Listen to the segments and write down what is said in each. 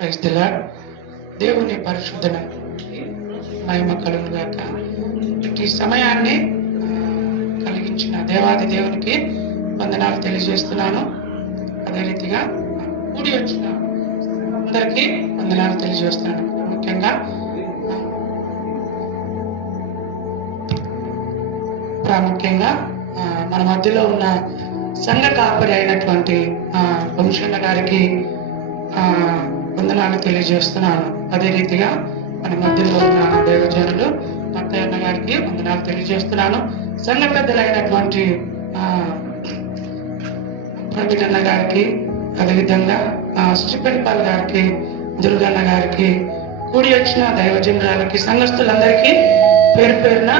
Praise the lord. దేవుని పరిశుద్ధన మహిమ కలుగును గాక. ఈ సమయాన్ని కలిగించిన దేవాది దేవునికి వందనాలు తెలియజేస్తున్నాను. అదే రీతిగా కూడి వచ్చిన అందరికీ వందనాలు తెలియజేస్తున్నాను. ముఖ్యంగా ప్రాముఖ్యంగా మన మధ్యలో ఉన్న సంఘ కాపరి అయినటువంటి వంశన్న గారికి వందనాలు తెలియజేస్తున్నాను. అదే రీతిగా మన మధ్యలో ఉన్న దేవజనులు అత్తయ్యన్న గారికి వందనాలు తెలియజేస్తున్నాను. సంఘ పెద్దలైనటువంటి ప్రవీణన్న గారికి, అదేవిధంగా సుచిపెట్టిపల్లి గారికి, దుర్గన్న గారికి, కూడి వచ్చిన దైవజనురాలకి, సంఘస్థులందరికీ పేరు పేరున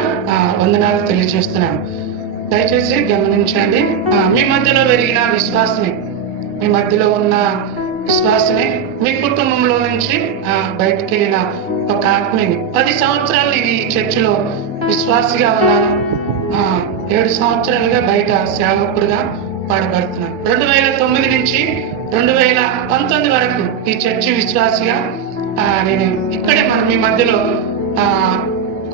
వందనాలు తెలియజేస్తున్నాను. దయచేసి గమనించండి. మీ మధ్యలో పెరిగిన విశ్వాసని, మీ మధ్యలో ఉన్న విశ్వాసని, మీ కుటుంబంలో నుంచి బయటికి వెళ్ళిన ఒక ఆత్మీని 10 సంవత్సరాలు నేను ఈ చర్చిలో విశ్వాసిగా ఉన్నాను. 7 సంవత్సరాలుగా బయట సేవకుడుగా వాడబడుతున్నాను. 2009 నుంచి 2019 వరకు ఈ చర్చి విశ్వాసిగా నేను ఇక్కడే మీ మధ్యలో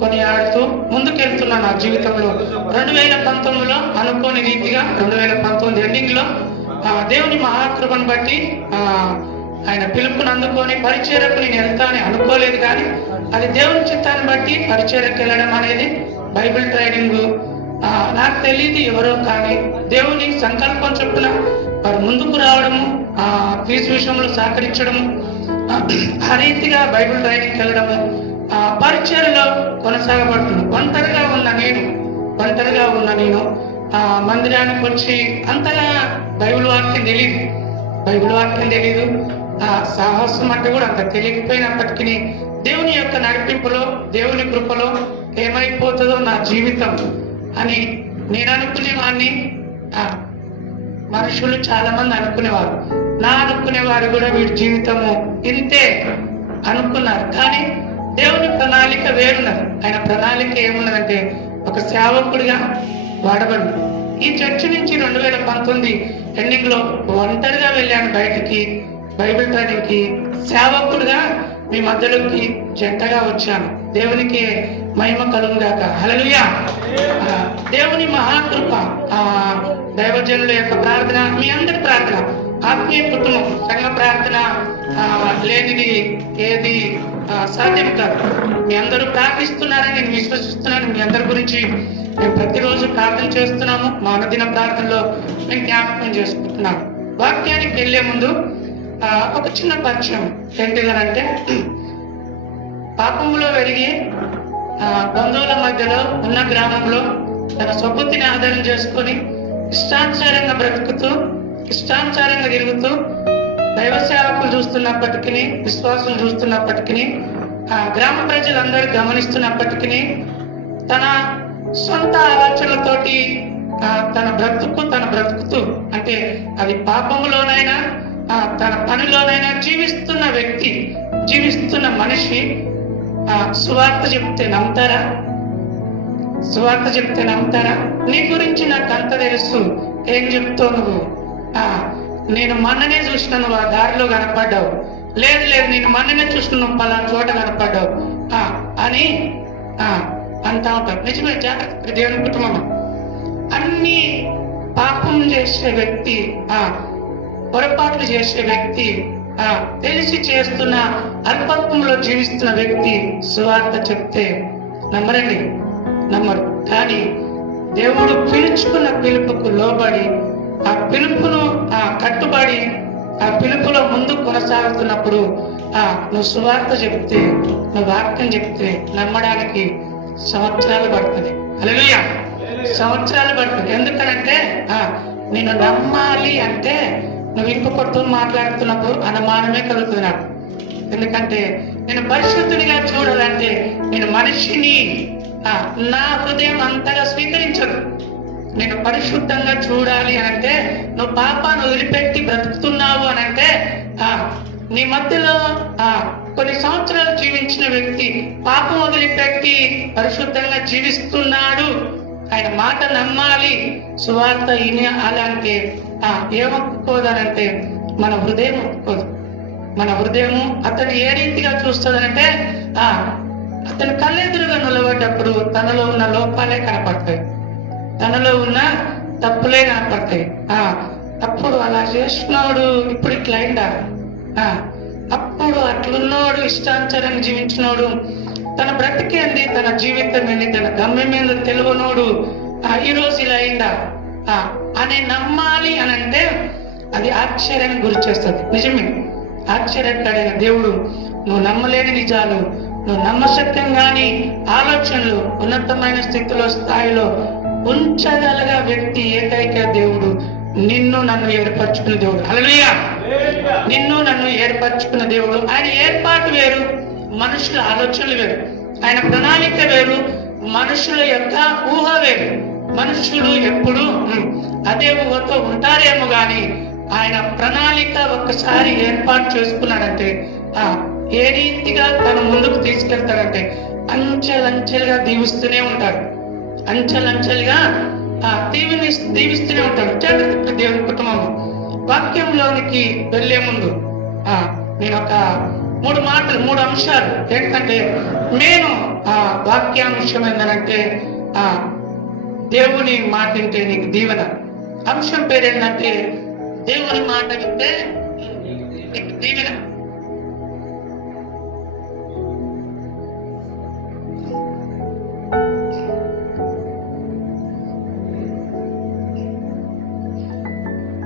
కొనియాడుతూ ముందుకెళ్తున్నా. నా జీవితంలో 2019లో అనుకోని రీతిగా 2019 ఎండింగ్ లో దేవుని మహాకృపను బట్టి ఆయన పిలుపుని అందుకొని పరిచర్యకు నేను వెళ్తానని అనుకోలేదు. కానీ అది దేవుని చిత్తాన్ని బట్టి పరిచర్యకు వెళ్ళడం అనేది బైబిల్ ట్రైనింగ్ నాకు తెలియదు ఎవరో, కానీ దేవుని సంకల్పం చొప్పున వారు ముందుకు రావడము, ఫీజు విషయంలో సహకరించడము, ఆ రీతిగా బైబిల్ ట్రైనింగ్కి వెళ్ళడము, పరిచర్యలో కొనసాగబడుతుంది. ఒంటరిగా ఉన్న నేను మందిరానికి వచ్చి అంతగా బైబిల్ వాక్యం తెలియదు. సాహసం అంటే కూడా అంత తెలియకపోయినప్పటికీ దేవుని యొక్క నడిపింపులో, దేవుని కృపలో ఏమైపోతుందో నా జీవితం అని నేను అనుకునేవాడిని. మనుషులు చాలా మంది అనుకునేవారు, అనుకునేవారు కూడా వీడి జీవితము ఇంతే అనుకున్నారు. కానీ దేవుని ప్రణాళిక వేరున్నది. ఆయన ప్రణాళిక ఏమున్నదంటే ఒక సేవకుడిగా వాడబడి ఈ చర్చి నుంచి 2019 ఎండింగ్ లో ఒంటరిగా వెళ్ళాను బయటికి, బైబిల్ ట్రైనింగ్ కి. సేవకుడిగా మీ మధ్యలోకి జంటగా వచ్చాను. దేవునికి మహిమ కలుగుగాక. హల్లెలూయా. దేవుని మహాకృప, దైవజనుల యొక్క ప్రార్థన, మీ అందరి ప్రార్థన, ఆత్మీయ కుటుంబం, సంఘ ప్రార్థన లేనిది ఏది సాధ్యం కాదు. మీ అందరూ ప్రార్థిస్తున్నారని నేను విశ్వసిస్తున్నాను. మీ అందరి గురించి మేము ప్రతిరోజు ప్రార్థన చేస్తున్నాము. మా అనుదిన ప్రార్థనలో మేము జ్ఞాపకం చేసుకుంటున్నాము. వాక్యానికి వెళ్లే ముందు ఒక చిన్న పరిచయం ఏంటిదనంటే, పాపములో పెరిగి బంధువుల మధ్యలో ఉన్న గ్రామంలో తన సొబ్బుతిని ఆధారం చేసుకొని ఇష్టానుసారంగా బ్రతుకుతూ, ఇష్టానుసారంగా తిరుగుతూ, దైవ సేవకులు చూస్తున్నప్పటికీ, విశ్వాసులు చూస్తున్నప్పటికీ, గ్రామ ప్రజలందరూ గమనిస్తున్నప్పటికీ, తన సొంత ఆలోచనలతోటి తన బ్రతుకుతూ, అంటే అది పాపములోనైనా తన పనిలోనైనా జీవిస్తున్న మనిషి సువార్త చెప్తే నమ్ముతారా? నీ గురించి నాకు అంత తెలుసు, ఏం చెప్తావు నువ్వు? నేను మొన్ననే చూసిన నువ్వు ఆ దారిలో కనపడ్డావు, లేదు నేను మొన్ననే చూసిన నువ్వు పలానా చోట కనపడ్డావు అని అంటా ఉంటారు. నిజమే, జాగ్రత్త. దేవుని కుటుంబం అన్ని పాపం చేసే వ్యక్తి, పొరపాట్లు చేసే వ్యక్తి, తెలిసి చేస్తున్న అల్పత్వంలో జీవిస్తున్న వ్యక్తి సువార్త చెప్తే నమ్మరు. కానీ దేవుడు పిలుచుకున్న పిలుపుకు లోబడి, ఆ పిలుపును కట్టుబడి, ఆ పిలుపులో ముందు కొనసాగుతున్నప్పుడు నువ్వు సువార్త చెప్తే, నువ్వు వాక్యం చెప్తే నమ్మడానికి సంవత్సరాలు పడుతుంది. హల్లెలూయా. సంవత్సరాలు పడుతుంది. ఎందుకనంటే నేను నమ్మాలి అంటే నువ్వు ఇంకొకరితో మాట్లాడుతున్నప్పుడు అనుమానమే కలుగుతుంది నాకు. ఎందుకంటే నేను పరిశుద్ధుడిగా చూడాలంటే నేను మనిషిని నా హృదయం అంతగా స్వీకరించదు. నేను పరిశుద్ధంగా చూడాలి అనంటే నువ్వు పాపాన్ని వదిలిపెట్టి బ్రతుకుతున్నావు అనంటే నీ మధ్యలో కొన్ని సంవత్సరాలు జీవించిన వ్యక్తి పాపం వదిలిపెట్టి పరిశుద్ధంగా జీవిస్తున్నాడు, ఆయన మాట నమ్మాలి, సువార్త వినాలంటే ఏమొప్పుకోదనంటే మన హృదయం ఒప్పుకోదు. మన హృదయము అతను ఏ రీతిగా చూస్తుందనంటే అతను కళ్ళెదురుగా నిలబడ్డప్పుడు తనలో ఉన్న లోపాలే కనపడతాయి, తనలో ఉన్న తప్పులే కనపడతాయి. అప్పుడు అలా చేసినోడు ఇప్పుడు ఇట్లా అయిందా, అప్పుడు అట్లున్నోడు ఇష్టానుసారంగా జీవించినోడు, తన బ్రతికేంది, తన జీవితం ఏంది, తన గమ్యం మీద తెలియనోడు ఈరోజు ఇలా అయిందా అని నమ్మాలి అని అంటే అది ఆశ్చర్యానికి గురి చేస్తుంది. నిజమే, ఆశ్చర్యకరమైన దేవుడు నువ్వు నమ్మలేని నిజాలు, నువ్వు నమ్మశక్యంగాని ఆలోచనలు ఉన్నతమైన స్థితిలో స్థాయిలో ఉంచగలగ వ్యక్తి ఏకైక దేవుడు నిన్ను నన్ను ఏర్పరచుకున్న దేవుడు. హల్లెలూయా! నిన్ను నన్ను ఏర్పరచుకున్న దేవుడు. ఆయన ఏర్పాటు వేరు, మనుషుల ఆలోచనలు వేరు. ఆయన ప్రణాళిక వేరు, మనుషుల యొక్క ఊహ వేరు. మనుషులు ఎప్పుడు అదే ఊహతో ఉంటారేమో గాని ఆయన ప్రణాళిక ఒక్కసారి ఏర్పాటు చేసుకున్నాడంటే ఏ రీతిగా తను ముందుకు తీసుకెళ్తాడంటే అంచెలంచెలుగా దీవిస్తూనే ఉంటాడు, అంచెలంచెలుగా దీవిస్తూనే ఉంటాడు. జాగ్రత్త దేవుని కుటుంబం. వాక్యంలోనికి వెళ్లే ముందు నేను ఒక 3 అంశాలు ఏంటంటే, నేను వాక్యాంశం ఏంటంటే దేవుని మాట వింటే నీకు దీవెన. అంశం పేరు ఏంటంటే దేవుని మాట వింటే నీకు దీవెన.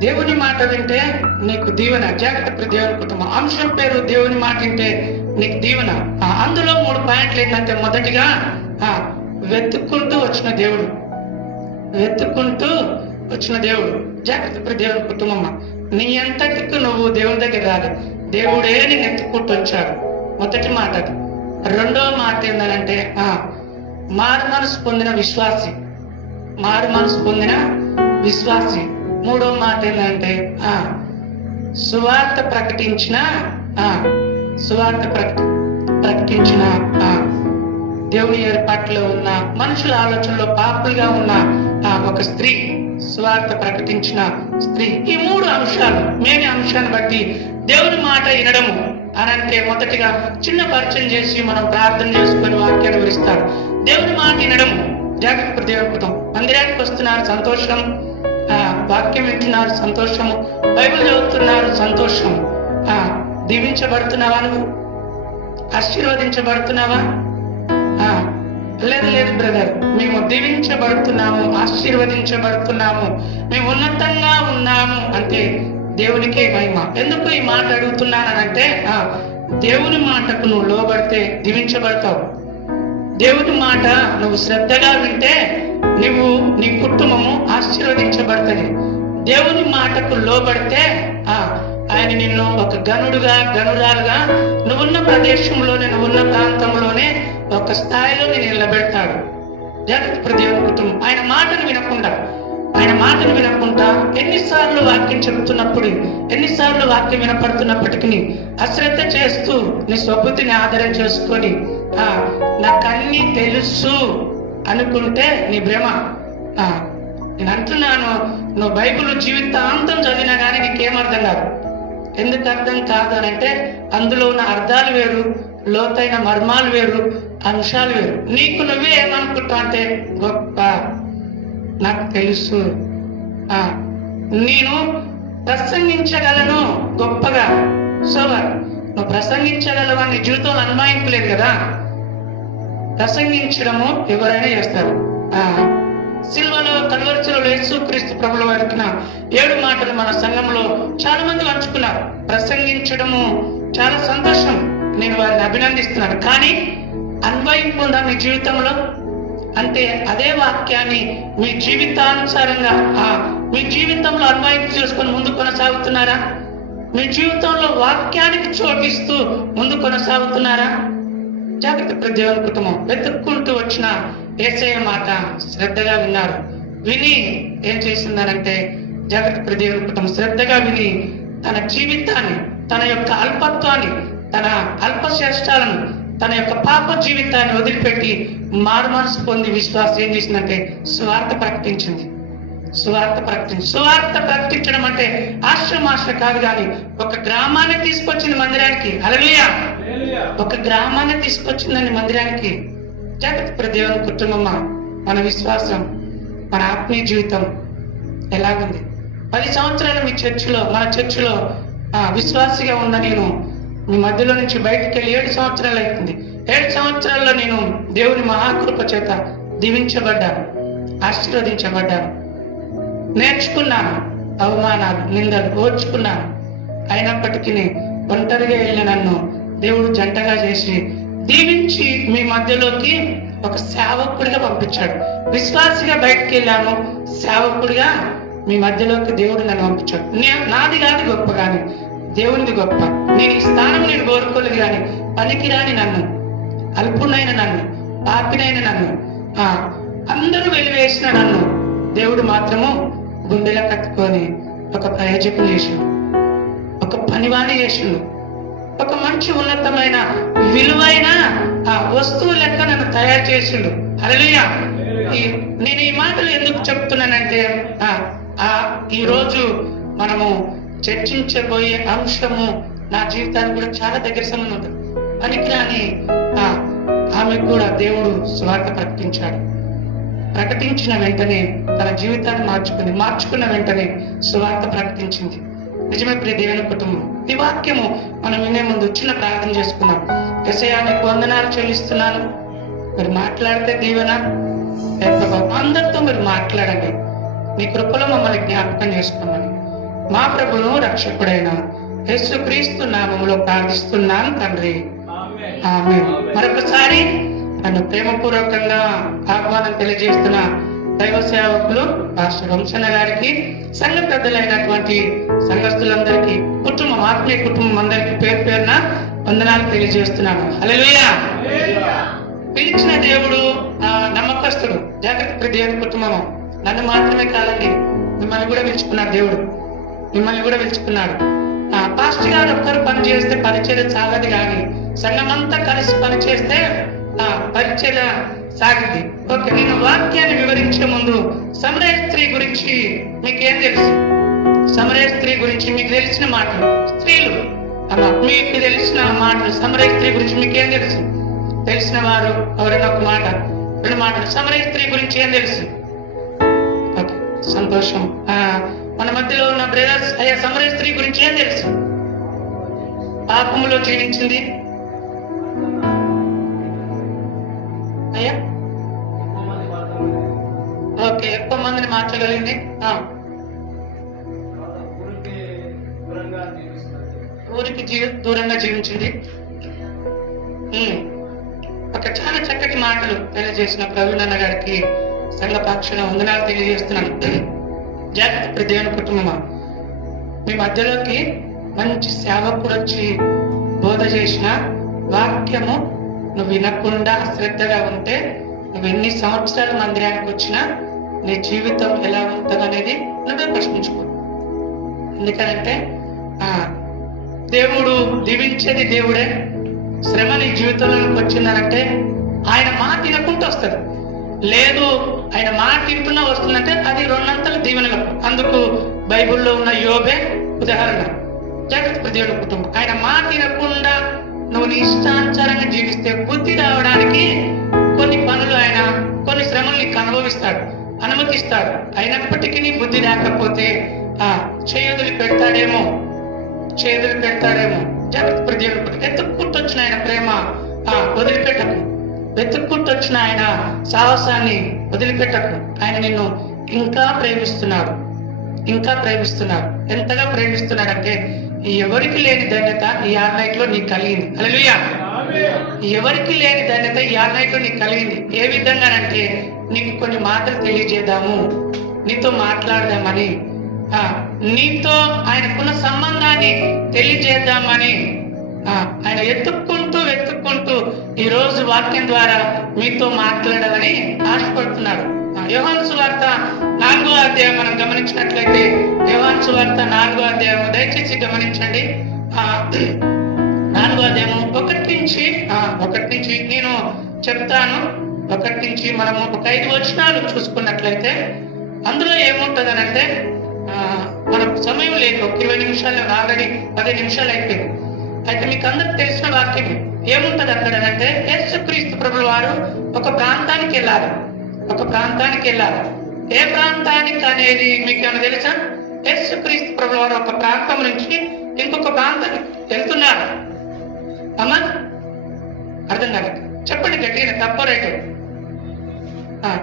దేవుని మాట వింటే నీకు దీవెన. జాగ్రత్త దేవుని కుటుంబం. అంశం పేరు దేవుని మాట వింటే నీకు దీవెన. అందులో 3 పాయింట్లు ఏంటంటే, మొదటిగా వెతుక్కుంటూ వచ్చిన దేవుడు, వెతుక్కుంటూ వచ్చిన దేవుడు. జాగ్రత్త దేవుని కుటుంబం. నీ ఎంతటికి నువ్వు దేవుని దగ్గర రాదు, దేవుడే నేను ఎత్తుకుంటూ వచ్చాడు. మొదటి మాట అది. రెండవ మాట ఏంటంటే మారు మనసు పొందిన విశ్వాసి, మారు మనసు పొందిన విశ్వాసి. మూడవ మాట ఏంటంటే సువార్త ప్రకటించిన ప్రకటించిన దేవుని ఏర్పాటులో ఉన్న మనుషుల ఆలోచనలో పాపులుగా ఉన్న ఒక స్త్రీ, సువార్త ప్రకటించిన స్త్రీ. ఈ 3 అంశాలు మేని అంశాన్ని బట్టి దేవుని మాట వినడము అని అంటే, మొదటిగా చిన్న పరిచయం చేసి మనం ప్రార్థన చేసుకొని వాక్యాన్ని వివరిస్తారు. దేవుని మాట వినడము. జాగ్రత్త దేవుని కుటుంబం. మందిరానికి వస్తున్నారు, సంతోషం. వాక్యం వింటున్నారు, సంతోషము. బైబిల్ చదువుతున్నారు, సంతోషం. దీవించబడుతున్నావా? నువ్వు ఆశీర్వదించబడుతున్నావా? లేదు బ్రదర్, మేము దీవించబడుతున్నాము, ఆశీర్వదించబడుతున్నాము, మేము ఉన్నతంగా ఉన్నాము అంటే దేవునికే మహిమ. ఎందుకు ఈ మాట అడుగుతున్నానంటే, దేవుని మాటకు నువ్వు లోబడితే దీవించబడతావు. దేవుని మాట నువ్వు శ్రద్ధగా వింటే నువ్వు, నీ కుటుంబము ఆశీర్వదించబడుతుంది. దేవుని మాటకు లోబడితే ఆయన నిన్ను ఒక గనురాలుగా నువ్వున్న ప్రదేశంలోనే, నువ్వున్న ప్రాంతంలోనే ఒక స్థాయిలో నేను నిలబెడతాడు. జాగ్రత్త దేవుని కుటుంబం. ఆయన మాటను వినకుండా ఎన్నిసార్లు వాక్యం చెబుతున్నప్పుడు, ఎన్నిసార్లు వాక్యం వినపడుతున్నప్పటికీ అశ్రద్ధ చేస్తూ నీ స్వబుద్ధిని ఆధారం చేసుకొని నాకన్నీ తెలుసు అనుకుంటే నీ భ్రమ. నేను అంటున్నాను, నువ్వు బైబిల్ జీవితాంతం చదివినా కానీ నీకేం అర్థం కాదు. ఎందుకు అర్థం కాదు అని అంటే, అందులో ఉన్న అర్థాలు వేరు, లోతైన మర్మాలు వేరు, అంశాలు వేరు. నీకు నువ్వే ఏమనుకుంటావు అంటే, గొప్ప, నాకు తెలుసు, నేను ప్రసంగించగలను గొప్పగా. సో నువ్వు ప్రసంగించగలవా? నీ జీవితంలో అన్మాయింపులేదు కదా. ప్రసంగించడము ఎవరైనా చేస్తారు. సిల్వలో కల్వరిలో యేసుక్రీస్తు ప్రభుల వారికి 7 మాటలు మన సంఘంలో చాలా మంది పంచుకున్నారు. ప్రసంగించడము చాలా సంతోషం, నేను వారిని అభినందిస్తున్నాను. కానీ అన్వయింపు ఉందా మీ జీవితంలో? అంటే అదే వాక్యాన్ని మీ జీవితానుసారంగా మీ జీవితంలో అన్వయింపు చేసుకొని ముందు కొనసాగుతున్నారా? మీ జీవితంలో వాక్యానికి చోటిస్తూ ముందు కొనసాగుతున్నారా? జాగ్రత్త దేవుని కుటుంబం. వెతుక్కుంటూ వచ్చిన యేసయ్య మాట శ్రద్ధగా విన్నారు. విని ఏం చేసిందనంటే, జాగ్రత్త దేవుని కుటుంబం శ్రద్ధగా విని తన జీవితాన్ని, తన యొక్క అల్పత్వాన్ని, తన అల్పశ్రేష్టాలను, తన యొక్క పాప జీవితాన్ని వదిలిపెట్టి మారు మనసు పొంది విశ్వాసం ఏం చేసిందంటే సువార్త ప్రకటించింది. సువార్త ప్రకటించడం అంటే ఆశ్రమాశ్ర కాదు, కానీ ఒక గ్రామాన్ని తీసుకొచ్చింది మందిరానికి. హల్లెలూయా. ఒక గ్రామాన్ని తీసుకొచ్చిందండి మందిరానికి. జాగ్రత్త దేవుని కుటుంబమా, మన విశ్వాసం, మన ఆత్మీయ జీవితం ఎలాగుంది? 10 సంవత్సరాలు మీ చర్చిలో, మన చర్చిలో విశ్వాసిగా ఉన్న నేను మీ మధ్యలో నుంచి బయటికి వెళ్ళి 7 సంవత్సరాలు అవుతుంది. 7 సంవత్సరాల్లో నేను దేవుని మహాకృప చేత దీవించబడ్డాను, ఆశీర్వదించబడ్డాను, నేర్చుకున్నాను, అవమానాలు, నిందలు ఓర్చుకున్నాను. అయినప్పటికీ ఒంటరిగా వెళ్ళిన నన్ను దేవుడు జంటగా చేసి దీవించి మీ మధ్యలోకి ఒక సేవకుడిగా పంపించాడు. విశ్వాసిగా బయటికి వెళ్ళాను, సేవకుడిగా మీ మధ్యలోకి దేవుడు నన్ను పంపించాడు. నాది కాదు గొప్ప, కానీ దేవునిది గొప్ప. నేను ఈ స్థానం నేను కోరుకోలేదు, కానీ పనికిరాని నన్ను, అల్పునైన నన్ను, పాపినైన నన్ను, అందరూ వెలివేసిన నన్ను దేవుడు మాత్రము గుండెలో కట్టుకొని ఒక ప్రయోజకులు చేసిండు, ఒక పనివాణి చేసిండు, ఒక మంచి ఉన్నతమైన విలువైన వస్తువు లెక్క నన్ను తయారు చేసిండు. హల్లెలూయా. నేను ఈ మాటలు ఎందుకు చెప్తున్నానంటే ఈ రోజు మనము చర్చించబోయే అంశము నా జీవితానికి కూడా చాలా దగ్గర సంబంధం ఉంటుంది. పనికిరాని ఆమెకు కూడా దేవుడు సువార్త ప్రకటించాడు. ప్రకటించిన వెంటనే తన జీవితాన్ని మార్చుకున్న వెంటనే సువార్త ప్రకటించింది. నిజమే ప్రియ దేవుని కుటుంబం. ఈ వాక్యము మనం వినే ముందు చిన్న ప్రార్థన చేసుకున్నాం. యేసయ్యా నీకు వందనాలు చెల్లిస్తున్నాను. మీరు మాట్లాడితే దీవెన, అందరితో మీరు మాట్లాడండి. నీ కృపలో మమ్మల్ని జ్ఞాపకం చేసుకోమని మా ప్రభువును రక్షకుడైన యేసుక్రీస్తు నామములో ప్రార్థిస్తున్నాను తండ్రి, ఆమేన్. మరొకసారి నన్ను ప్రేమపూర్వకంగా ఆహ్వానం తెలియజేస్తున్న దైవ సేవకులు పాస్టర్ వంశన్న గారికి, సంఘ పెద్దలైనటువంటి సంఘస్థులందరికీ, కుటుంబం, ఆత్మీయ కుటుంబం అందరికీ పేరు పేరున వందనాలు తెలియజేస్తున్నాను. హల్లెలూయా. పిలిచిన దేవుడు నమ్మకస్తుడు. జాగ్రత్త దేవుని కుటుంబం. నన్ను మాత్రమే కాదండి, మిమ్మల్ని కూడా పిలుచుకున్నాడు దేవుడు, మిమ్మల్ని కూడా పిలుచుకున్నాడు. పాస్టర్ గారు ఒక్కరు పని చేస్తే పరిచర్య సాగదు, కానీ సంఘమంతా కలిసి పని చేస్తే పరిచర్య సాగింది. ఓకే, నేను వాక్యాన్ని వివరించే ముందు సమరయ స్త్రీ గురించి మీకేం తెలుసు? సమరయ స్త్రీ గురించి మీకు తెలిసిన మాటలు, స్త్రీలు మీకు తెలిసిన మాటలు, సమరయ స్త్రీ గురించి మీకేం తెలుసు? తెలిసిన వారు ఎవరైనా ఒక మాట, 2 మాటలు సమరయ స్త్రీ గురించి ఏం తెలుసు? ఓకే, సంతోషం. మన మధ్యలో ఉన్న బ్రదర్స్, అయ్యా సమరయ స్త్రీ గురించి ఏం తెలుసు? పాపములో జీవించింది. అయ్యా ఓకే, ఎక్కువ మందిని మార్చగలిగింది. ఊరికి దూరంగా జీవించింది. ఒక చాలా చక్కటి మాటలు తెలియజేసిన ప్రవీణ్ గారికి సంఘ పక్షాన వందనాలు తెలియజేస్తున్నాను. జాగ్రత్త దేవుని కుటుంబమా, మీ మధ్యలోకి మంచి సేవకుడు వచ్చి బోధ చేసిన వాక్యము నువ్వు వినకుండా అశ్రద్ధగా ఉంటే నువ్వు ఎన్ని సంవత్సరాల మందిరానికి వచ్చినా నీ జీవితం ఎలా ఉంటుంది అనేది నువ్వే ప్రశ్నించుకో. ఎందుకంటే దేవుడు దీవించేది దేవుడే. శ్రమ నీ జీవితంలోకి వచ్చిందనంటే ఆయన మాట వినకుంటూ వస్తుంది. లేదు ఆయన మాట వింటున్నా వస్తుందంటే అది 2 అంతల దీవెనలకు. అందుకు బైబిల్లో ఉన్న యోబే ఉదాహరణ. జాగ్రత్త దేవుని కుటుంబం. ఆయన మాట వినకుండా నువ్వు నీ ఇష్టానుసారంగా జీవిస్తే బుద్ధి రావడానికి కొన్ని పనులు, ఆయన కొన్ని శ్రమలు నీకు అనుమతిస్తాడు. అయినప్పటికీ నీ బుద్ధి రాకపోతే చేదులు పెడతాడేమో. జాగ్రత్త దేవుని కుటుంబం. ఎత్తుక్కుంటొచ్చిన ఆయన ప్రేమ వదిలిపెట్టకు. వెతుక్కుంటొచ్చిన ఆయన సాహసాన్ని వదిలిపెట్టకు. ఆయన నిన్ను ఇంకా ప్రేమిస్తున్నాడు. ఎంతగా ప్రేమిస్తున్నాడంటే ఎవరికి లేని ధన్యత ఈ ఆర్నైట్లో నీకు కలిగింది. హల్లెలూయా. ఎవరికి లేని ధన్యత ఈ ఆర్నైట్లో నీకు కలిగింది. ఏ విధంగానంటే నీకు కొన్ని మాటలు తెలియజేద్దాము, నీతో మాట్లాడదామని, నీతో ఆయనకున్న సంబంధాన్ని తెలియజేద్దామని ఆయన వెతుక్కుంటూ ఈ రోజు వాక్యం ద్వారా మీతో మాట్లాడాలని ఆశపడుతున్నాడు. యోహాను సువార్త 4వ అధ్యాయం మనం గమనించినట్లయితే, యోహాను సువార్త 4వ అధ్యాయం దయచేసి గమనించండి. 4వ అధ్యాయం 1 నుంచి నేను చెప్తాను. 1 నుంచి మనము ఒక 5 వచనాలు చూసుకున్నట్లయితే అందులో ఏముంటది అని అంటే మనకు సమయం లేదు, ఒక 20 నిమిషాలు, ఆల్రెడీ 10 నిమిషాలు అయిపోయింది. అయితే మీకు అందరికి తెలిసిన వాక్యం ఏముంటది అక్కడ అంటే, యేసుక్రీస్తు ప్రభుల వారు ఒక ప్రాంతానికి వెళ్ళాలి. ఏ ప్రాంతానికి అనేది మీకు ఏమైనా తెలుసా? యేసుక్రీస్తు ప్రభుల వారు ఒక ప్రాంతం నుంచి ఇంకొక ప్రాంతానికి వెళ్తున్నారు. అమ్మా అర్థం కాదు, చెప్పండి గట్టిగా, తక్కువ రైట్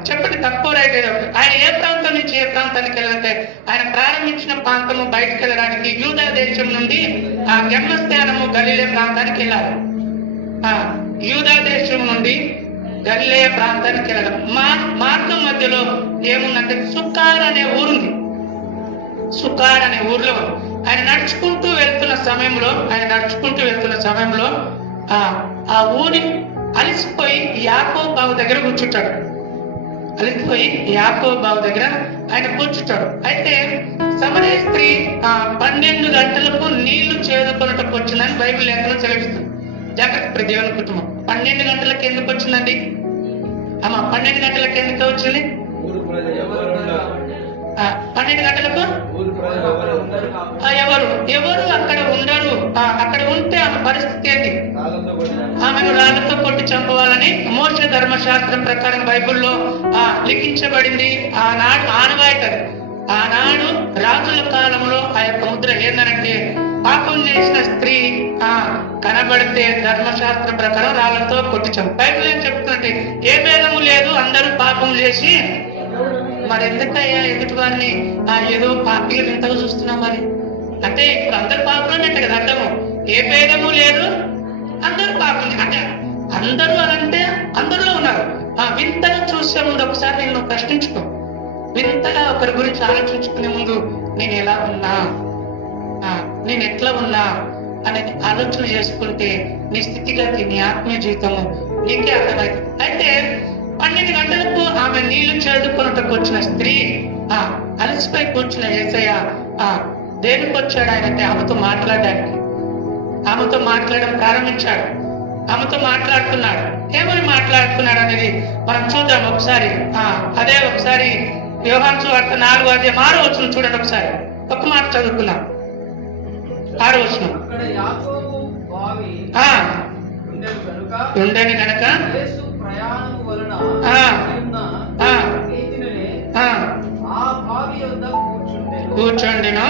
చెప్పండి, తక్కువ రైట్ ఏదో. ఆయన ఏ ప్రాంతం నుంచి ఏ ప్రాంతానికి వెళ్ళాలంటే, ఆయన ప్రారంభించిన ప్రాంతము బయటకు వెళ్ళడానికి యూదా దేశం నుండి ఆ గమ్యస్థానము గలిలే ప్రాంతానికి వెళ్ళాలి. యూదా దేశం నుండి గలిలే ప్రాంతానికి వెళ్ళడం. మార్గం మధ్యలో ఏముందంటే సుకార్ అనే ఊరుంది. సుకార్ అనే ఊర్లో ఆయన నడుచుకుంటూ వెళ్తున్న సమయంలో ఆ ఊరి అలిసిపోయి యాకోబు బావి దగ్గర కూర్చుంటాడు. ఆయన కూర్చుంటాడు. అయితే సమరయ స్త్రీ 12 గంటలకు నీళ్లు చేదుకొనటకు వచ్చిందని బైబిల్ లేఖనం సెలవిస్తుంది. జాగ్రత్త దేవుని కుటుంబం. 12 గంటలకు ఎందుకు వచ్చిందండి? 12 గంటలకు ఎందుకు వచ్చింది? 12 గంటలకు ఎవరు అక్కడ ఉండరు. అక్కడ ఉంటే ఆమె పరిస్థితి ఏంటి? ఆమెను రాళ్లతో కొట్టి చంపవాలని మోషే ధర్మశాస్త్రం ప్రకారం బైబిల్లో లిఖించబడింది. ఆనాడు రాజుల కాలంలో ఆ యొక్క ముద్ర ఏందనంటే, పాపం చేసిన స్త్రీ కనబడితే ధర్మశాస్త్రం ప్రకారం రాళ్లతో కొట్టి చంప. బైబిల్ ఏం చెప్తున్నట్టే, ఏ భేదము లేదు, అందరూ పాపం చేసి. మరి ఎందుకయ్యా ఎదుటి వారిని ఏదో పాపిగా వింతగా చూస్తున్నాం? మరి అంటే ఇప్పుడు అందరు పాపం అంటే కదా అర్థము. ఏ భేదము లేదు, అందరూ పాపం. అంటే అందరూ అనంటే అందరిలో ఉన్నారు. వింతగా చూసే ముందు ఒకసారి నేను ప్రశ్నించుకో. వింతగా ఒకరి గురించి ఆలోచించుకునే ముందు నేను ఎలా ఉన్నా, నేను ఎట్లా ఉన్నా అనేది ఆలోచన చేసుకుంటే నీ స్థితిగతి, నీ ఆత్మీయ జీవితము నీకే అర్థమవుతుంది. అయితే 12 గంటలకు ఆమె నీళ్లు చేదుకొనుటకు వచ్చిన స్త్రీ అలసిపోయి కూర్చున్న యేసయ్య దేనికి వచ్చాడు ఆయనంటే ఆమెతో మాట్లాడడానికి. ఆమెతో మాట్లాడడం ప్రారంభించాడు. ఆమెతో మాట్లాడుతున్నాడు. ఏమని మాట్లాడుతున్నాడు అనేది మనం చూద్దాం ఒకసారి. అదే ఒకసారి యోహాను సువార్త 4:6 చూడండి ఒకసారి. ఒక మాట చదువుకున్నాం. 6వ వచనం. ఉండని గనక కూర్చోండిను.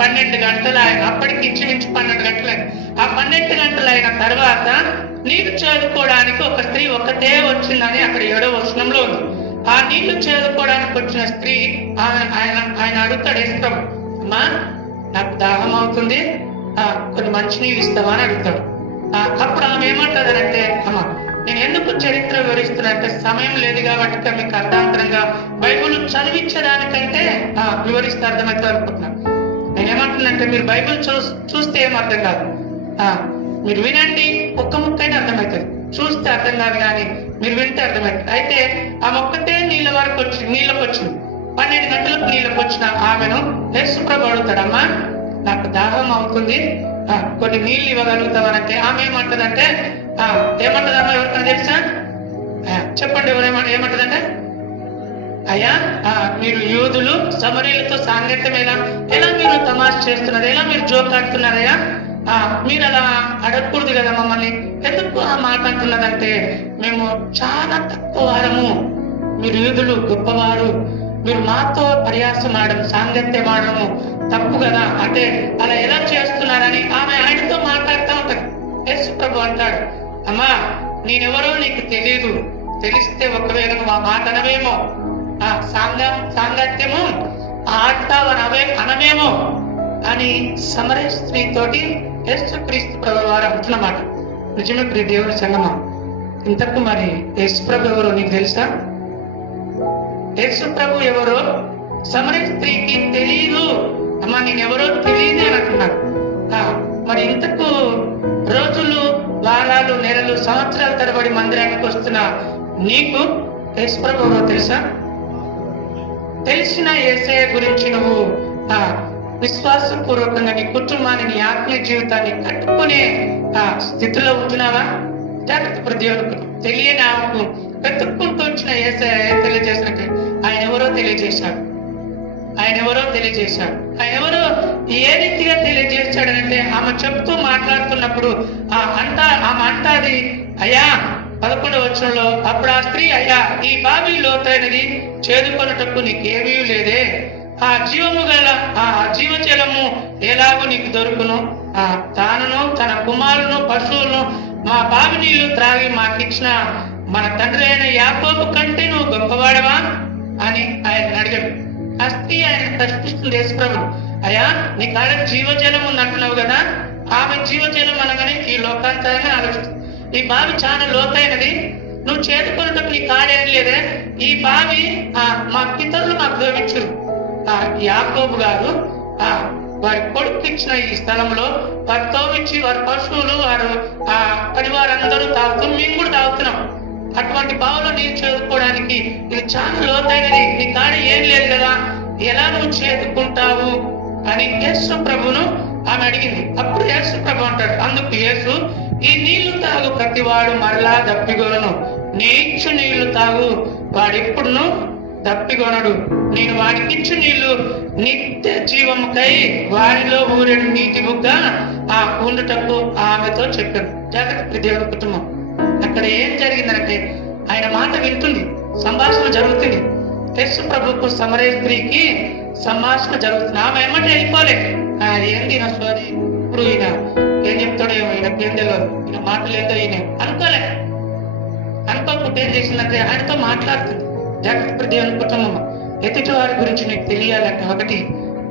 12 గంటలు ఆయన. అప్పటికి ఇంచుమించు 12 గంటలు. ఆ 12 గంటలు అయిన తర్వాత నీళ్లు చేదుకోవడానికి ఒక స్త్రీ ఒకటే వచ్చిందని అక్కడ 7వ వచనంలో ఉంది. ఆ నీళ్లు చేదుకోవడానికి వచ్చిన స్త్రీ ఆయన అడుగుతాడు, యేసుప్రభు, అమ్మా నాకు దాహం అవుతుంది, కొన్ని మంచి నీళ్ళు ఇస్తావా అని అడుగుతాడు. అప్పుడు ఆమె ఏమంటారంటే, అమ్మా నేను ఎందుకు చరిత్ర వివరిస్తున్నానంటే సమయం లేదు కాబట్టి మీకు అర్థాంతరంగా బైబిల్ చదివించడానికంటే వివరిస్తే అర్థమవుతుంది అనుకుంటున్నాను. నేనేమంటున్నానంటే, మీరు బైబిల్ చూస్తే ఏం అర్థం కాదు, మీరు వినండి, ఒక్క ముక్కైనా అర్థమవుతుంది. చూస్తే అర్థం కాదు, కానీ మీరు వింటే అర్థమవుతుంది. అయితే ఆ మొక్కతే నీళ్ళకు వచ్చింది. 12 గంటలకు నీళ్ళకు వచ్చిన ఆమెను యేసుప్రభు అడుగుతాడమ్మా నాకు దాహం అవుతుంది, కొన్ని నీళ్ళు ఇవ్వగలుగుతావనంటే ఆమె ఏమంటదంటే, ఏమంటదమ్మా ఎవరికైనా తెలుసా? చెప్పండి, ఏమంటదంటే, అయ్యా మీరు యూదులు సమరీలతో సాంగత్యం ఎలా మీరు తమాషా చేస్తున్నారు, ఎలా మీరు జోకాడుతున్నారయ్యా, మీరు అలా అడగకూడదు కదా మమ్మల్ని, ఎందుకు ఆ మాట అంటున్నదంటే, మేము చాలా తక్కువ వారము, మీరు యూదులు గొప్పవారు, మీరు మాతో పర్యాసం ఆడడం, సాంగత్యం ఆడము తప్పు కదా, అంటే అలా ఎలా చేస్తున్నారని ఆమె ఆయనతో మాట్లాడుతూ ఉంటారు. యేసుప్రభు అంటాడు, అమ్మా నేనెవరో నీకు తెలియదు, తెలిస్తే ఒకవేళ నువ్వు ఆ మాట అనవేమో, సాంగత్యము అనవేమో అని సమరయ స్త్రీతోటి యేసుక్రీస్తు ప్రభు వారు అంటున్నమాట. నిజమే ప్రియ దేవుని సంగమా, ఇంతకు మరి యేసుప్రభు ఎవరో నీకు తెలుసా? యేసుప్రభు ఎవరో సమరయ స్త్రీకి తెలియదు. అమ్మా నేనెవరో తెలియదు అని అంటున్నాడు. మరి ఇంతకు రోజులు, వారాలు, నెలలు, సంవత్సరాల తరబడి మందిరానికి వస్తున్న నీకు యేసుప్రభు ఎవరో తెలుసా? తెలిసిన యేసయ్య గురించి నువ్వు విశ్వాసపూర్వకంగా నీ కుటుంబాన్ని, నీ ఆత్మీయ జీవితాన్ని కట్టుకునే స్థితిలో ఉంటున్నావా? జాగ్రత్త. దేవునికి తెలియని ఆమెకు వెతుక్కుంటూ వచ్చిన యేసయ్య ఏం తెలియజేసినట్టు ఆయన ఎవరో తెలియజేశాడు. ఆయన ఎవరో ఏ రీతిగా తెలియజేశాడనంటే ఆమె చెప్తూ మాట్లాడుతున్నప్పుడు ఆమె అంటాది, అయ్యా 11వ వచనంలో, అప్పుడు ఆ స్త్రీ, అయ్యా ఈ బావి లోతైనది, చేదుకొనుటకు నీకేమీ లేదే, ఆ జీవము గల ఆ జీవజలము ఎలాగో నీకు దొరుకును, తానును తన కుమారును పశువులను మా బావి నీళ్లు త్రాగి మాకిచ్చిన మన తండ్రి అయిన యాకోబు కంటే నువ్వు గొప్పవాడవా అని ఆయన అడిగాడు. ఆ స్త్రీ ఆయన ప్రశ్నిస్తుంది యేసుప్రభు, అయ్యా నీ కాడ జీవజలం ఉందంటున్నావు కదా, ఆమె జీవజలం అనగానే ఈ లోకాంతరాన్ని ఆలోచిస్తుంది. ఈ బావి చాలా లోతైనది, నువ్వు చేదుకున్నట్టు నీ కాడేం లేదే, ఈ బావి మా పితరులు మాకు దోవించరు. యాకోబు గారు వారి కొడుకు ఇచ్చిన ఈ స్థలంలో వారు తోవించి వారి పశువులు వారు పరివారందరూ తాగుతూ మేము కూడా తాగుతున్నాం. అటువంటి బావులో నీరు చేదుకోవడానికి ఇది చాలా లోతైనది, నీ కాడ ఏం లేదు కదా, ఎలా నువ్వు చేదుకుంటావు అని యేసు ప్రభును ఆమె అడిగింది. అప్పుడు యేసు ప్రభు అంటాడు, అందుకు యేసు, ఈ నీళ్లు తాగు ప్రతివాడు మరలా దప్పిగొనను, నీ ఇచ్చు నీళ్లు తాగు వాడెప్పుడును దప్పిగొనడు, నేను వాడికిచ్చు నీళ్లు నిత్య జీవముకై వారిలో ఊరెడు నీటి బుగ్గ ఉండుటకు ఆమెతో చెప్పాను. జాగ్రత్త దేవుని కుటుంబం. అక్కడ ఏం జరిగిందంటే ఆయన మాట వింటుంది, సంభాషణ జరుగుతుంది. యేసు ప్రభుకు సమరయ స్త్రీకి సంభాషణ జరుగుతుంది. ఆమె ఏమంటే వెళ్ళిపోలే, ఏంది నా సోది, ఇప్పుడు ఈయన ఏం చెప్తాడో ఈయన పేదలో ఈయన మాటలు ఏందో ఈయన అనుకోకుండా ఏం చేసిందంటే ఆయనతో మాట్లాడుతుంది. జాగ్రత్త దేవుని కుటుంబం. ఎదుటి వారి గురించి నీకు తెలియాలంటే ఒకటి,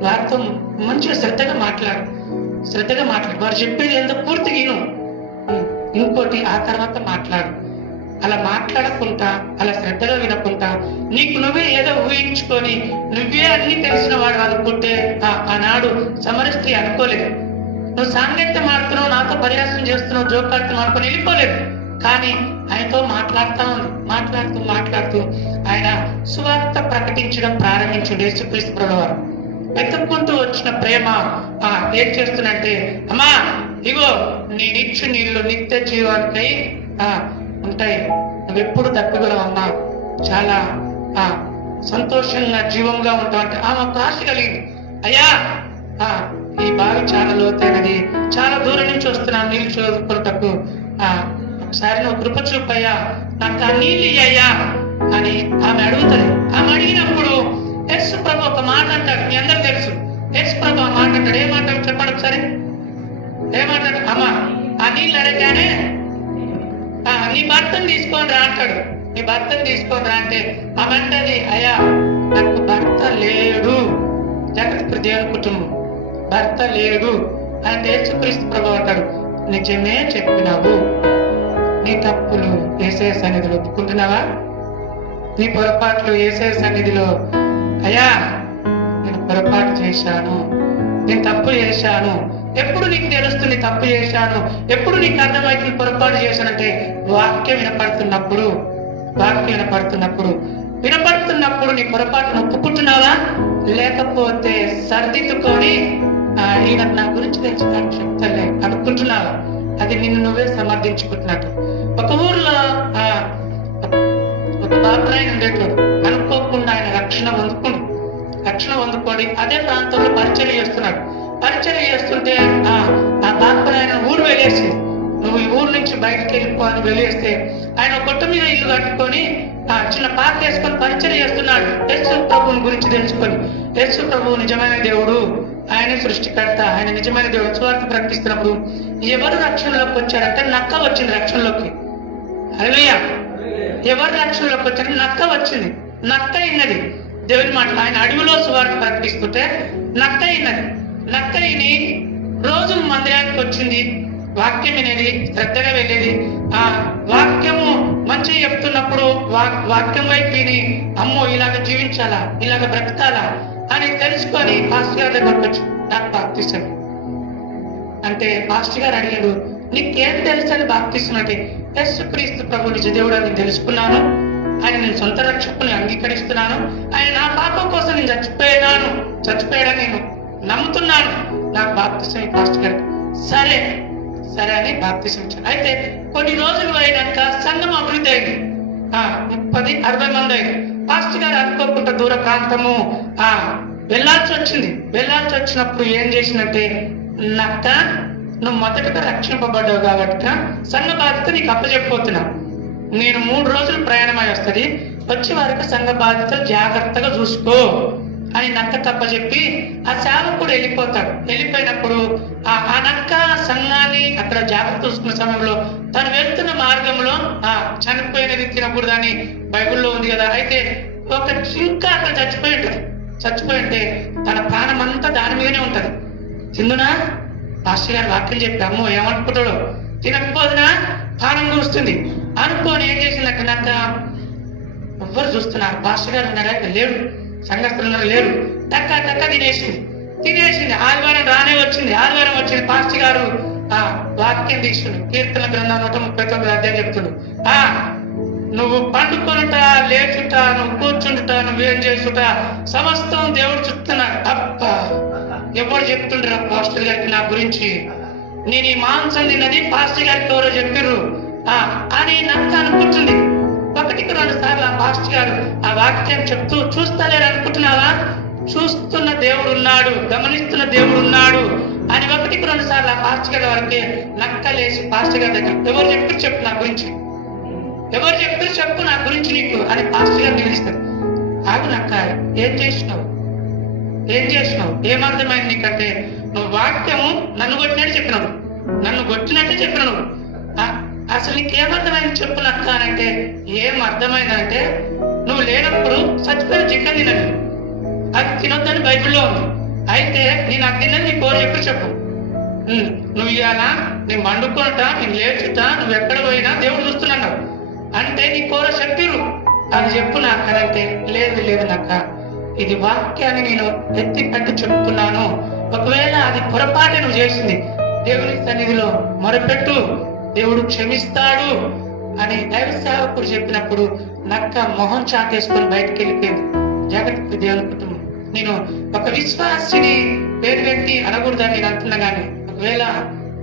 వారితో మంచిగా శ్రద్ధగా మాట్లాడు. వారు చెప్పేది ఏందో పూర్తిగా విను. ఇంకోటి, ఆ తర్వాత మాట్లాడు. అలా మాట్లాడకుండా, అలా శ్రద్ధగా వినకుండా, నీకు నువ్వే ఏదో ఊహించుకొని నువ్వే అన్ని తెలిసిన వాడు అనుకుంటే ఆనాడు సమరయ స్త్రీ అనుకోలేదు. నువ్వు సాంగత్యం ఆడుతున్నావు, నాతో పరిహాసం చేస్తున్నావు, జోకాడుతున్నావు అనుకుని వెళ్ళిపోలేదు. కానీ ఆయనతో మాట్లాడుతూ ఆయన సువార్త ప్రకటించడం ప్రారంభించాడు. యేసుక్రీస్తు ప్రభువారు వెతుక్కుంటూ వచ్చిన ప్రేమ ఏం చేస్తున్నంటే, అమ్మా ఇగో నేనిచ్చు నీళ్లు నిత్య జీవానికై ఉంటాయి, నువ్వెప్పుడు తప్పిగలవమ్మా, చాలా సంతోషంగా జీవంగా ఉంటావు అంటే ఆమె ఒక ఆశ కలిగింది. అయ్యా ఈ బావి చాలా లోతైనది, చాలా దూరం నుంచి వస్తున్నాను నీళ్ళు చదువుకున్నటకు, ఒకసారి నువ్వు కృప చూపయ్యా, నాకు ఆ నీళ్ళు ఇయ్యా అని ఆమె అడుగుతుంది. ఆమె అడిగినప్పుడు యేసు ప్రభు ఒక మాట అంటాడు, మీ అందరూ తెలుసు. యేసు ప్రభు ఆ మాట అంటాడు. ఏ మాట చెప్పండి ఒకసారి, ఏమంటాడు? అమ్మా ఆ నీళ్ళు అడగానే నీ భర్తను తీసుకొని రా అంటాడు. నీ భర్తను తీసుకొని రా అంటే ఆమె అంటది, అయ్యా నాకు భర్త లేడు. జాగ్రత్త దేవుని కుటుంబం. భర్త లేడు అంటే యేసుక్రీస్తు ప్రభు అంటాడు, నిజమే చెప్పినావు, నీ తప్పులు యేసయ్య సన్నిధిలో ఒప్పుకుంటున్నావా? నీ పొరపాట్లు యేసయ్య సన్నిధిలో, అయ్యా నేను పొరపాటు చేశాను, నేను తప్పు చేశాను. ఎప్పుడు నీకు తెలుస్తుంది తప్పు చేశాను, ఎప్పుడు నీకు అర్థమవుతుంది పొరపాటు చేశానంటే వాక్యం వినపడుతున్నప్పుడు నీ పొరపాటును ఒప్పుకుంటున్నావా? లేకపోతే సర్దిద్దుకొని ఈయన నా గురించి తెలుసుకొని చెప్తాలే అనుకుంటున్నావా? అది నిన్ను నువ్వే సమర్థించుకుంటున్నట్టు. ఒక ఊర్లో ఒక బాబురాయన ఉండేటోడు. అనుకోకుండా ఆయన రక్షణ పొందుకొని అదే ప్రాంతంలో పరిచర్య చేస్తుంటే ఆ బాబురాయన ఊరు వెళ్ళేసి, నువ్వు ఈ ఊరు నుంచి బయటకు వెళ్ళిపో అని వెళ్ళేస్తే ఆయన గొట్ట మీద ఇల్లు కట్టుకొని చిన్న పాక వేసుకొని పరిచర్య చేస్తున్నాడు. యేసు ప్రభువుని గురించి తెలుసుకొని, యేసు ప్రభువు నిజమైన దేవుడు, ఆయన సృష్టికర్త, ఆయన నిజమైన దేవుడు సువార్త ప్రకటిస్తున్నప్పుడు ఎవరు రక్షణలోకి వచ్చారంటే నక్క వచ్చింది రక్షణలోకి. హల్లెలూయా. ఎవరు రక్షణలోకి వచ్చారు? నక్క వచ్చింది. నక్క అయినది దేవుని మాటలు. ఆయన అడవిలో సువార్త ప్రకటిస్తుంటే నక్క అయినది రోజు మందిరానికి వచ్చింది, వాక్యం వినేది, శ్రద్ధగా వెళ్ళేది. ఆ వాక్యము మంచిగా చెప్తున్నప్పుడు వాక్యం వైపు విని, అమ్మో ఇలాగ జీవించాలా, ఇలాగ బ్రతకాలా అని తెలుసుకొని పాస్టర్ గారి దగ్గరకు వచ్చి నాకు బాప్తిసం అంటే పాస్టర్ గారు అడిగాడు, నీకేం తెలుసు అని బాప్తిసం అంటే, యేసుక్రీస్తు ప్రభు నిజ దేవుడు అని తెలుసుకున్నాను, ఆయన నేను సొంత రక్షకుని అంగీకరిస్తున్నాను, ఆయన నా పాపం కోసం నేను చచ్చిపోయాడని నేను నమ్ముతున్నాను, నాకు బాప్తిసం పాస్టర్ గారు. సరే అని బాప్తిసం ఇచ్చాను. అయితే కొన్ని రోజులు అయినాక సంఘం అభివృద్ధి అయింది. 30-60 మంది అయ్యారు. పాస్టర్ గారు అనుకోకుండా దూర ప్రాంతము వెళ్ళాల్సి వచ్చినప్పుడు ఏం చేసినట్టే, నక్క నువ్వు మొదటగా రక్షింపబడ్డావు కాబట్టి సంఘ బాధ్యత నీకు అప్పచెప్పిపోతున్నా. నేను 3 రోజులు ప్రయాణమై వస్తుంది, వచ్చే వరకు సంఘ బాధ్యతలు జాగ్రత్తగా చూసుకో అని నక్క తప్పచెప్పి ఆ సేవకుడు వెళ్ళిపోతాడు. వెళ్ళిపోయినప్పుడు ఆ నక్క సంఘాన్ని అక్కడ జాగ్రత్త చూసుకున్న సమయంలో తను వెళ్తున్న మార్గంలో చనిపోయినది తినకూడదని బైబిల్లో ఉంది కదా. అయితే ఒక జింక అక్కడ చచ్చిపోయి ఉంటే తన ప్రాణం అంతా దాని మీదనే ఉంటది. చిందునా పాస్టర్ గారు వాక్యం చెప్పి అమ్మో ఏమనుకుంటాడో, తినకపోదునా ప్రాణం చూస్తుంది అనుకోని ఏం చేసింది నక్క, ఎవ్వరు చూస్తున్నారు, పాస్టర్ గారు ఉన్నారా లేడు, సంఘస్థులు ఉన్నారు లేడు, టక్క తినేసింది. ఆదివారం వచ్చింది. పాస్టర్ గారు వాక్యం తీసుకుని కీర్తన గ్రంథం 139 అధ్యాయం చెప్తుడు, నువ్వు పండుకొనుట, లేచుట, నువ్వు కూర్చుంటుట, నువ్వేం చేసుట సమస్తం దేవుడు చెప్తున్నాడు. అబ్బా ఎవరు చెప్తుండ్రా పాస్టర్ గారికి నా గురించి, నేను ఈ మాంసం తిన్నది పాస్టర్ గారికి ఎవరో చెప్పిర్రు అని నక్క అనుకుంటుంది. 1-2 సార్లు ఆ పాస్టర్ గారు ఆ వాక్యం చెప్తూ చూస్తలేరు అనుకుంటున్నావా, చూస్తున్న దేవుడు ఉన్నాడు, గమనిస్తున్న దేవుడు ఉన్నాడు అని 1-2 సార్లు ఆ పాస్టర్ గారి వారికి నక్కలేసి పాస్టర్ గారి దగ్గర ఎవరు చెప్పారు చెప్పు నా గురించి, ఎవరు చెప్పారు చెప్పు నా గురించి నీకు అని పాస్టర్ గారు నిలదీస్తారు. ఆగు నక్క, ఏం చేసినావు, ఏమర్థమైంది నీకంటే, నువ్వు వాక్యము నన్ను కొట్టినట్టే చెప్పినావు, అసలు నీకేమర్థమైంది చెప్పు నక్క అని అంటే, ఏం అర్థమైందంటే నువ్వు లేనప్పుడు చచ్చిపోయిన చికెన్ తినదు, అది తినొద్దని బైబిల్లో ఉంది. అయితే నేను అది తిన్నది నీ కోర ఎప్పుడు చెప్పు, నువ్వు ఇవ్వాలా, నేను వండుకుంటా, నేను లేచుతా, నువ్వు ఎక్కడ పోయినా దేవుడు చూస్తున్నాడు అంటే నీ కోర చెప్పిరు అది చెప్పు నాకు అంటే, లేదు నక్క, ఇది వాక్యాన్ని నేను ఎత్తి కట్టి చెప్తున్నాను, ఒకవేళ అది పొరపాటే నువ్వు చేసింది దేవుని సన్నిధిలో మొరపెట్టు, దేవుడు క్షమిస్తాడు అని దైవ సేవకుడు చెప్పినప్పుడు నక్క మొహం చాటేసుకొని బయటకు వెళ్ళిపోయింది. జాగ్రత్త దేవుని కుటుంబం, నేను ఒక విశ్వాసిని పేరు పెట్టి అనకూడదని నేను అంటున్నా, కానీ ఒకవేళ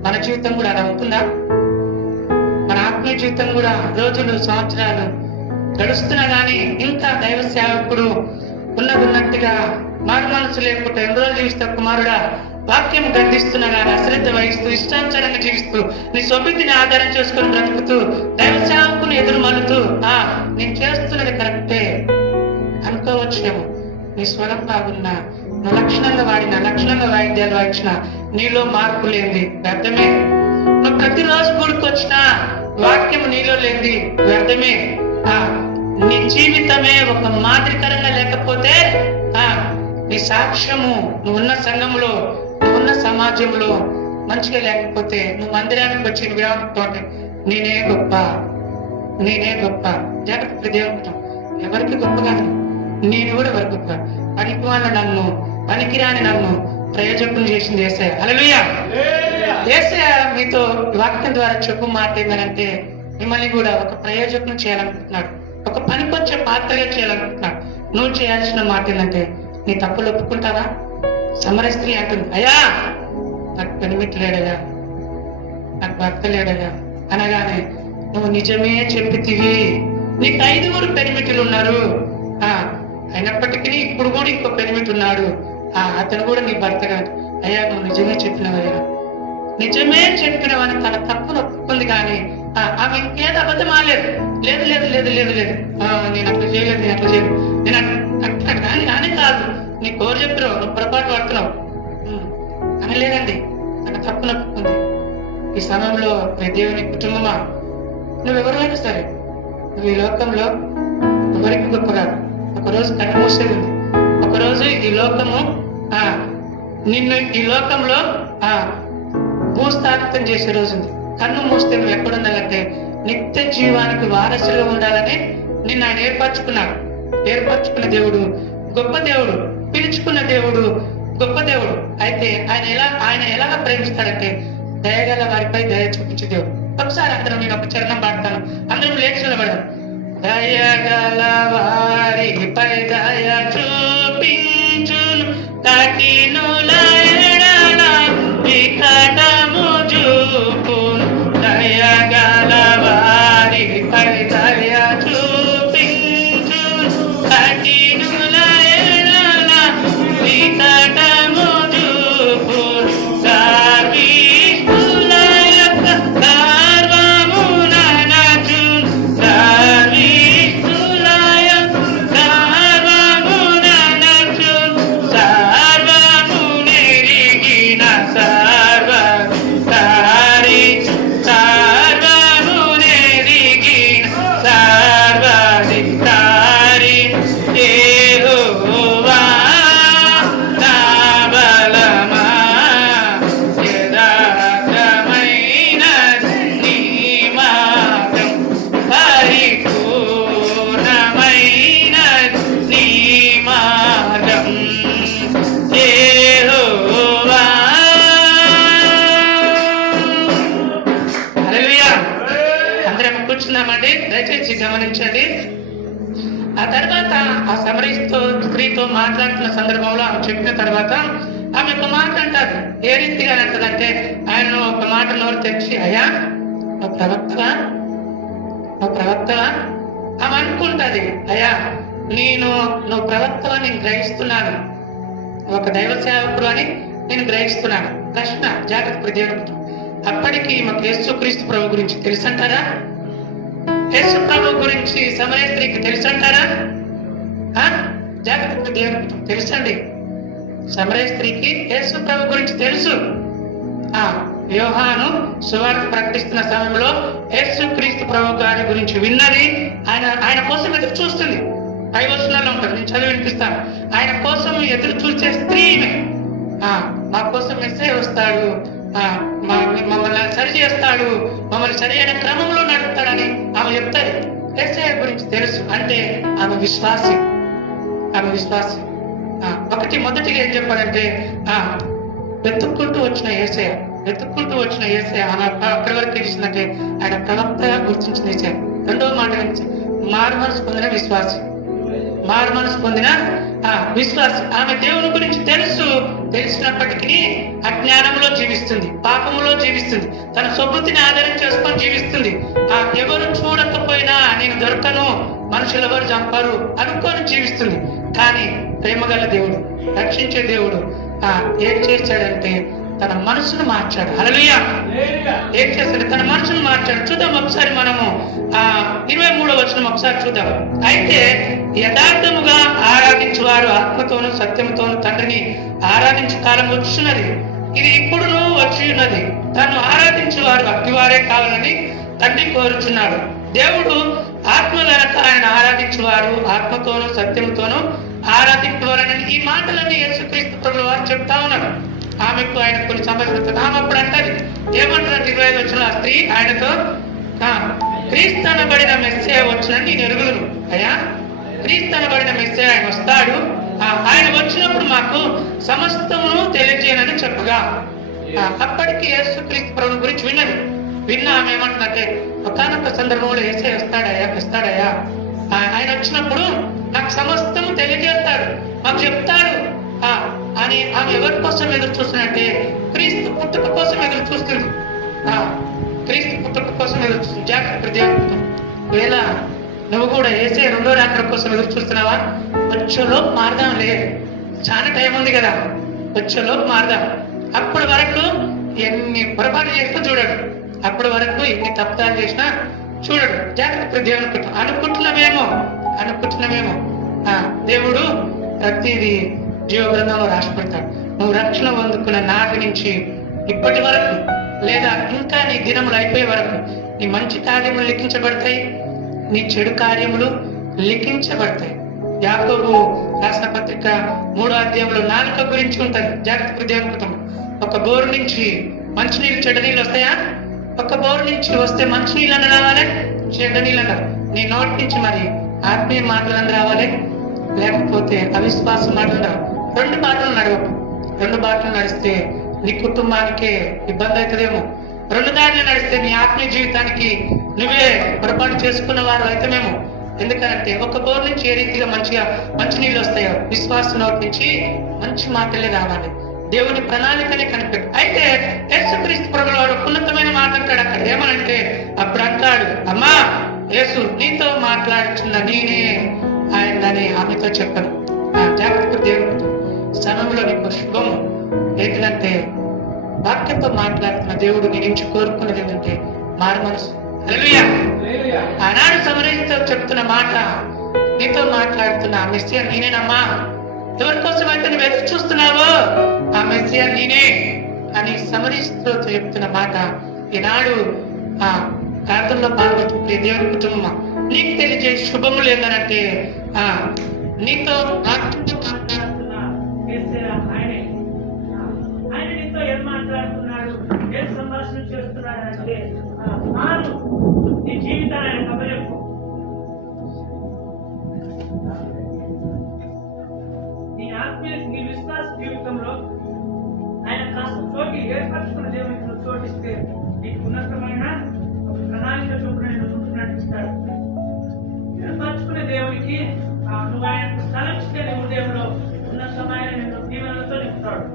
మన జీవితం కూడా అలా ఉంటుందా, మన ఆత్మీయ జీవితం కూడా రోజులు సంవత్సరాలు గడుస్తున్నా గానీ ఇంకా దైవ సేవకుడు ఉన్నట్టుగా మారు మనసు లేకుండా ఎన్ని రోజులు జీవిస్తా కుమారుడా, వాక్యం గంధిస్తున్నా కానీ అశ్రద్ధ వహిస్తూ ఇష్టానుసారంగా జీవిస్తూ నీ సొమ్మిదిని ఆధారం చేసుకొని బ్రతుకుతూ దైవ సేవకుని ఎదురు మలుతూ నేను చేస్తున్నది కరెక్టే అనుకోవచ్చేమో. నీ స్వరం బాగున్నా, నువ్వు లక్షణంగా వాయిద్యాలు వాయించిన నీలో మార్పు లేనిది వ్యర్థమే. నువ్వు ప్రతిరోజు గుడికొచ్చినా వాక్యం నీలో లేనిది వ్యర్థమే. నీ జీవితమే ఒక మాదిరికరంగా లేకపోతే నీ సాక్ష్యము నువ్వున్న సంఘంలో, నువ్వున్న సమాజంలో మంచిగా లేకపోతే, నువ్వు మందిరానికి వచ్చి నువ్వేమనుకుంటే నేనే గొప్ప జాగ్రత్త దేవుడు, ఎవరికి గొప్ప కాదు, నేను కూడా ఎవరి గొప్ప, పనికిరాని నన్ను ప్రయోజకులు చేసింది యేసయ్య. హల్లెలూయా. యేసయ్య మీతో వాక్యం ద్వారా చెప్పు మాట ఏంటంటే, మిమ్మల్ని కూడా ఒక ప్రయోజకులు చేయాలనుకుంటున్నాడు, ఒక పనికొచ్చే పాత్రగా చేయాలనుకుంటున్నాడు. నువ్వు చేయాల్సిన మాట ఏంటంటే, నీ తప్పులు ఒప్పుకుంటావా? సమర స్త్రీ అంటుంది, అయ్యా నాకు పెనిమిటి లేడయ్యా, నాకు భర్త లేడయ్యా అనగానే నువ్వు నిజమే చెప్పితివి, నీకు 5 పెనిమిటిలు ఉన్నారు, అయినప్పటికీ ఇప్పుడు కూడా ఇంకో పెనిమిటి ఉన్నాడు, అతను కూడా నీ భర్త కాదు. అయ్యా నువ్వు నిజమే చెప్పినవయ్యా, నిజమే చెప్పినవని తన తప్పును ఒప్పుకుంది. కానీ ఆమె ఇంకేదో అబద్ధం ఆలేదు, లేదు నేను అట్లా చేయలేదు, నేను అట్లా కానీ కాదు, నీ కోరు చెప్పినావు, నువ్వు పొరపాటు పడుతున్నావు అని లేదండి, తన తప్పును ఒప్పుకుంది. ఈ సమయంలో దేవుని కుటుంబమా, నువ్వెవరైనా సరే, నువ్వు ఈ లోకంలో ఎవరికి గొప్ప కాదు. ఒకరోజు కన్ను మూసేది ఉంది, ఒకరోజు ఈ లోకము నిన్ను ఈ లోకంలో భూస్థాపితం చేసే రోజు ఉంది. కన్ను మూస్తే నువ్వు ఎక్కడుండాలంటే నిత్య జీవానికి వారసులుగా ఉండాలని నిన్ను ఆయన ఏర్పరచుకున్న దేవుడు గొప్ప దేవుడు, పిలుచుకున్న దేవుడు గొప్ప దేవుడు. అయితే ఆయన ఎలాగ ప్రేమిస్తాడంటే దయగల వారిపై దయ చూపించే దేవుడు. ఒకసారి అందరం నేను ఒక చరణం పాడతాను, అందరం లేచి నిలబడదాం. దయగల వారిపై దయ చూపించును, కఠినుల ఎడల వికటము చూపును. దయగల వారిపై దయ చూపించును, చూస్తున్నామండి. దయచేసి గమనించండి. ఆ తర్వాత ఆ స్త్రీతో మాట్లాడుతున్న సందర్భంలో ఆమె చెప్పిన తర్వాత ఆమె ఒక మాట అంటారు. ఏ రీతిగా అంటదంటే, ఆయన ఒక మాట నోరు తెచ్చి, అయ్యా నువ్వు ప్రవక్తవా ఆమె అనుకుంటది. అయ్యా నువ్వు ప్రవక్తవా నేను గ్రహిస్తున్నాను, ఒక దైవ సేవకుడు అని నేను గ్రహిస్తున్నాను. ప్రశ్న జాగ్రత్త దేవుడు. అప్పటికి మాకు యేసుక్రీస్తు ప్రభు గురించి తెలుసంటారా? యేసు ప్రభు గురించి సమరయ స్త్రీకి తెలుసంటారా? జాగ్రత్త దేవుడు తెలుసండి. సమరయ స్త్రీకి యేసు ప్రభు గురించి తెలుసు. యోహాను సువార్త ప్రకటిస్తున్న సమయంలో యేసుక్రీస్తు ప్రభు గారి గురించి విన్నది. ఆయన కోసం ఎదురు చూస్తుంది. 5 వచనాల్లో ఉంటారు, నేను చదివి వినిపిస్తాను. ఆయన కోసం ఎదురు చూసే స్త్రీ మా కోసం మెస్సయ్య వస్తాడు, మమ్మల్ని సరి చేస్తాడు, మమ్మల్ని సరి అయిన క్రమంలో నడుపుతాడని ఆమె చెప్తారు. మెస్సయ్య గురించి తెలుసు అంటే ఆమె విశ్వాసి. మొదటిగా ఏం చెప్పాడంటే, వెతుక్కుంటూ వచ్చిన యేసయ్య ఆమె అక్కడి వరకు తెలిసిందంటే ఆయన ప్రవక్త గుర్తించిన యేసయ్య. రెండవ మాట మారు మనసు పొందిన విశ్వాసి. ఆమె దేవుని గురించి తెలిసినప్పటికీ అజ్ఞానంలో జీవిస్తుంది, పాపంలో జీవిస్తుంది, తన స్వబుద్ధిని ఆధారం చేసుకొని జీవిస్తుంది. ఎవరు చూడకపోయినా నేను దొరకను, మనుషులు ఎవరు చంపరు అనుకొని జీవిస్తుంది. కానీ ప్రేమగల దేవుడు, రక్షించే దేవుడు ఏం చేశాడంటే తన మనసును మార్చాడు. హల్లెలూయా. ఏం చేశాడు? తన మనసును మార్చాడు. చూద్దాం ఒకసారి మనము 23వ వచనం ఒకసారి చూద్దాం. అయితే యథార్థముగా ఆరాధించువారు ఆత్మతోను సత్యముతోను తండ్రిని ఆరాధించు కాలం వచ్చున్నది, ఇది ఇప్పుడును వచ్చి ఉన్నది. తను ఆరాధించువారు అగ్నివారే కావాలని తండ్రి కోరుచున్నాడు. దేవుడు ఆత్మ గనక ఆయన ఆరాధించువారు ఆత్మతోను సత్యముతోను ఆరాధించువారని ఈ మాటలన్నీ యేసుక్రీస్తు ప్రభువు వారు చెప్తా ఉన్నారు. ఆమెకు ఆయన కొన్ని సమస్యలు ఆమె అప్పుడు అంటది. ఏమంటారు? 25 వచనంలో ఆ స్త్రీ ఆయనతో, క్రీస్తు అనబడిన మెస్సయ్య వచ్చునని నేను ఎరుగుదును. అయ్యా క్రీస్తు అనబడిన మెస్సయ్య ఆయన వస్తాడు, ఆయన వచ్చినప్పుడు మాకు సమస్తమును తెలియజేయనని చెప్పగా అప్పటికి యేసుక్రీస్తు ప్రభు గురించి విన్న ఆమె ఏమంటుందంటే, ఒకానొక సందర్భంలో యేసయ్య వస్తాడయ్యా ఆయన వచ్చినప్పుడు నాకు సమస్తము తెలియజేస్తాడు, మాకు చెప్తాడు అని ఆమె ఎవరి కోసం ఎదురు చూస్తున్నట్టే క్రీస్తు పుట్టుక కోసం ఎదురు చూస్తుంది. జాగ్రత్త దేవుడు. వేళ నువ్వు కూడా యేసయ్య రెండో రాకడ కోసం ఎదురు చూస్తున్నావా? వచ్చేలోపు మారదాం. లేదు, చాలా టైం ఉంది కదా, వచ్చేలోపు మారదాం. అప్పటి వరకు ఎన్ని పొరపాటు చేసినా చూడడు, అప్పటి వరకు ఎన్ని తప్పాలు చేసినా చూడడు. జాగ్రత్త దేవుడు. అనుకుంటున్నామేమో దేవుడు ప్రతిదీ జీవ గ్రంథంలో రాసిపెడతాడు. నువ్వు రక్షణ పొందుకున్న నాటి నుంచి ఇప్పటి వరకు, లేదా ఇంకా నీ దినములు అయిపోయే వరకు నీ మంచి కార్యములు లిఖించబడతాయి, నీ చెడు కార్యములు లిఖించబడతాయి. యాకోబు రాసిన పత్రిక 3వ అధ్యాయంలో నాలుక గురించి ఉంటుంది. జాగ్రత్త దేవుడు. ఒక బోరు నుంచి మంచినీళ్ళు చెడ్డ నీళ్ళు వస్తాయా? ఒక బోరు నుంచి వస్తే మంచినీళ్ళు అని రావాలి, చెడ్డ నీళ్ళు అన్నారు. నీ నోటి నుంచి మరి ఆత్మీయ మాటలను రావాలి, లేకపోతే అవిశ్వాస మాటలు రావాలి. రెండు బాటలు నడిస్తే నీ కుటుంబానికే ఇబ్బంది అవుతుందేమో. 2 దారులు నడిస్తే నీ ఆత్మీయ జీవితానికి నువ్వే పొరపాటు చేసుకున్న వారు అయితేమేమో. ఎందుకంటే ఒక బోర్ నుంచి ఏ రీతిగా మంచి నీళ్ళు వస్తాయో విశ్వాస నోటి నుంచి మంచి మాటలే రావాలి. దేవుని ప్రణాళికనే కనిపెట్టు. అయితే యేసుక్రీస్తు ప్రభువు వారు ఉన్నతమైన మాట అంటాడు. అక్కడ ఏమనంటే అప్పుడు అంటాడు, అమ్మా యేసు నీతో మాట్లాడుతున్న నేనే ఆయనని ఆమెతో చెప్పను. జాగ్రత్త దేవుడు. సమయంలో నీకు శుభము ఏంటంటే వాక్యంతో మాట్లాడుతున్న దేవుడు నీ నుంచి కోరుకున్నది ఏంటంటే మారు మనసు. హల్లెలూయా. ఆనాడు సమరయతో చెప్తున్న మాట, నీతో మాట్లాడుతున్న ఆ మెస్సియా నేనేనమ్మా, ఎవరి కోసం అయితే నువ్వు ఎదురు చూస్తున్నావో ఆ మెస్సియా నేనే అని సమరయతో చెప్తున్న మాట ఈనాడు ఆ ప్రార్థనలో పాల్గొంటే దేవుని కుటుంబం నీకు తెలియజే శుభములు ఏంటంటే నీతో సంభాషణ చేస్తున్నాడంటే నీ జీవితాన్ని ఆయన కబలింపు. నీ విశ్వాస జీవితంలో ఆయన కాస్త చోటు ఏర్పరచుకున్న దేవుని చోటిస్తే నీకు ఉన్నతమైన ప్రణాళిక చొప్పున నేను ముందుకు నడిపిస్తాడు. నేను పంచుకునే దేవునికి నువ్వు ఆయన స్థలం ఇస్తే నీ హృదయంలో ఉన్నతమైన దీవెనలతో నింపుతాడు.